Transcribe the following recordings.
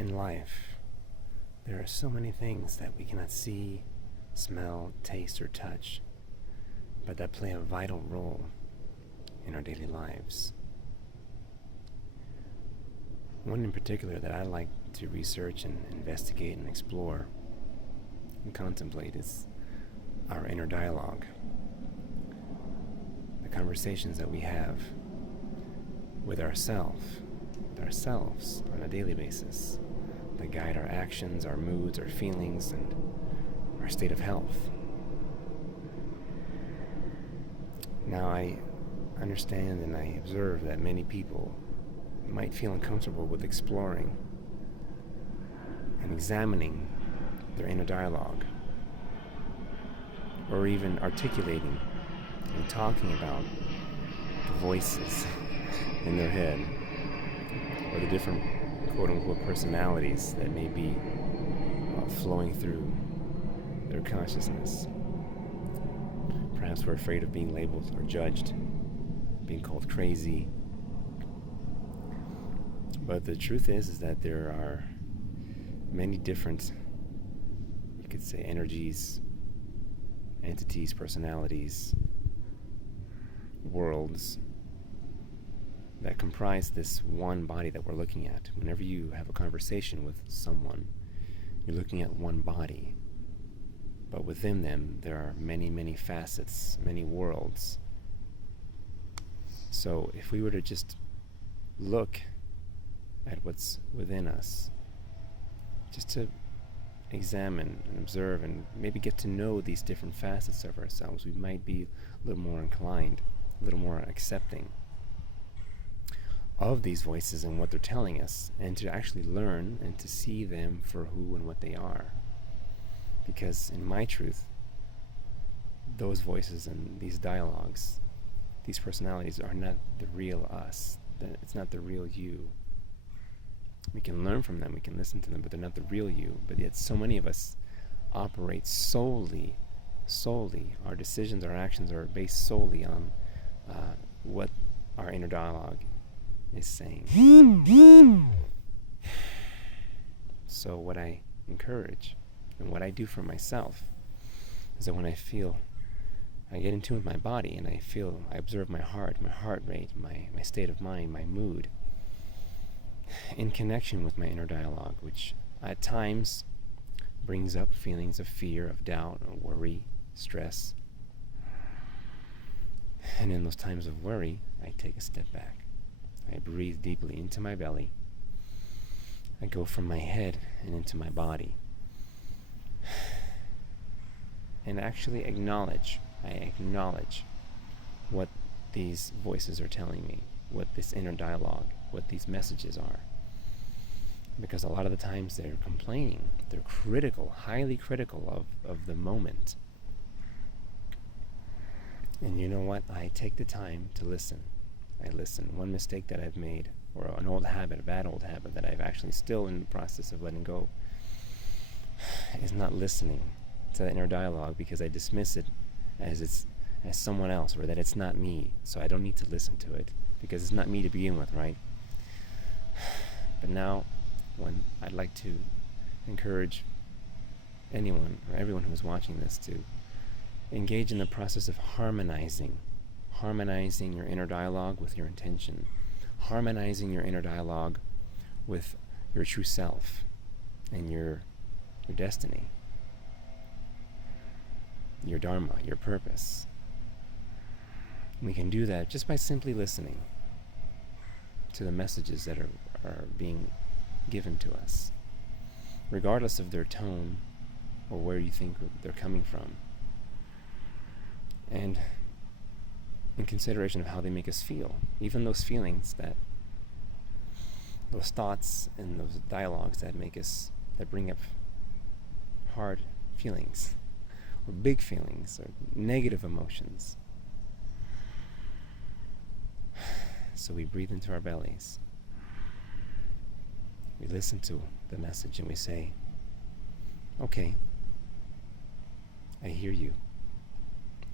In life, there are so many things that we cannot see, smell, taste, or touch, but that play a vital role in our daily lives. One in particular that I like to research and investigate and explore and contemplate is our inner dialogue. The conversations that we have with ourselves on a daily basis that guide our actions, our moods, our feelings, and our state of health. Now, I understand and I observe that many people might feel uncomfortable with exploring and examining their inner dialogue, or even articulating and talking about the voices in their head, or the different quote-unquote personalities that may be flowing through their consciousness. Perhaps we're afraid of being labeled or judged, being called crazy. But the truth is that there are many different, you could say, energies, entities, personalities, worlds that comprise this one body that we're looking at. Whenever you have a conversation with someone, you're looking at one body. But within them, there are many, many facets, many worlds. So if we were to just look at what's within us, just to examine and observe and maybe get to know these different facets of ourselves, we might be a little more inclined, a little more accepting of these voices and what they're telling us, and to actually learn and to see them for who and what they are. Because in my truth, those voices and these dialogues, these personalities are not the real us. It's not the real you. We can learn from them, we can listen to them, but they're not the real you. But yet so many of us operate solely, our decisions, our actions are based solely on what our inner dialogue is saying. So what I encourage and what I do for myself is that when I get in tune with my body and I observe my heart rate, my state of mind, my mood, in connection with my inner dialogue, which at times brings up feelings of fear, of doubt, of worry, stress. And in those times of worry, I take a step back. I breathe deeply into my belly. I go from my head and into my body. And actually acknowledge what these voices are telling me, what this inner dialogue, what these messages are. Because a lot of the times they're complaining, they're critical, highly critical of the moment. And you know what? I take the time to listen. I listen. One mistake that I've made, or an old habit, a bad old habit that I've actually still in the process of letting go, is not listening to that inner dialogue, because I dismiss it as someone else, or that it's not me, so I don't need to listen to it because it's not me to begin with, right? But now, when I'd like to encourage anyone or everyone who's watching this to engage in the process of harmonizing your inner dialogue with your intention, harmonizing your inner dialogue with your true self and your destiny, your dharma, your purpose. We can do that just by simply listening to the messages that are being given to us, regardless of their tone or where you think they're coming from, and in consideration of how they make us feel, even those feelings, those thoughts and those dialogues that bring up hard feelings or big feelings or negative emotions. So we breathe into our bellies. We listen to the message and we say, okay, I hear you.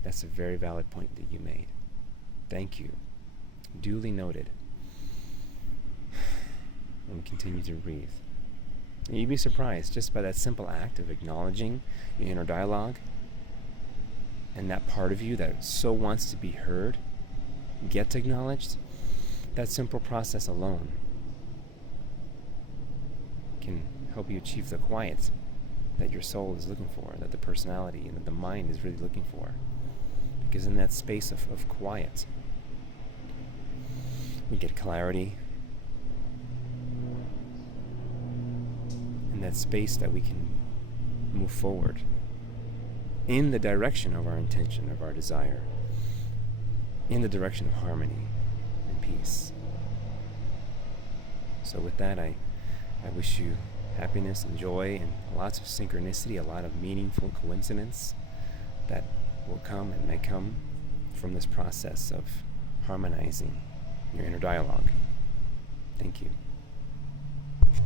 That's a very valid point that you made. Thank you. Duly noted. And we continue to breathe. And you'd be surprised just by that simple act of acknowledging your inner dialogue, and that part of you that so wants to be heard gets acknowledged. That simple process alone can help you achieve the quiet that your soul is looking for, that the personality and that the mind is really looking for. Because in that space of quiet, we get clarity. In that space that we can move forward in the direction of our intention, of our desire, in the direction of harmony and peace. So with that, I wish you happiness and joy and lots of synchronicity, a lot of meaningful coincidence that will come and may come from this process of harmonizing your inner dialogue. Thank you.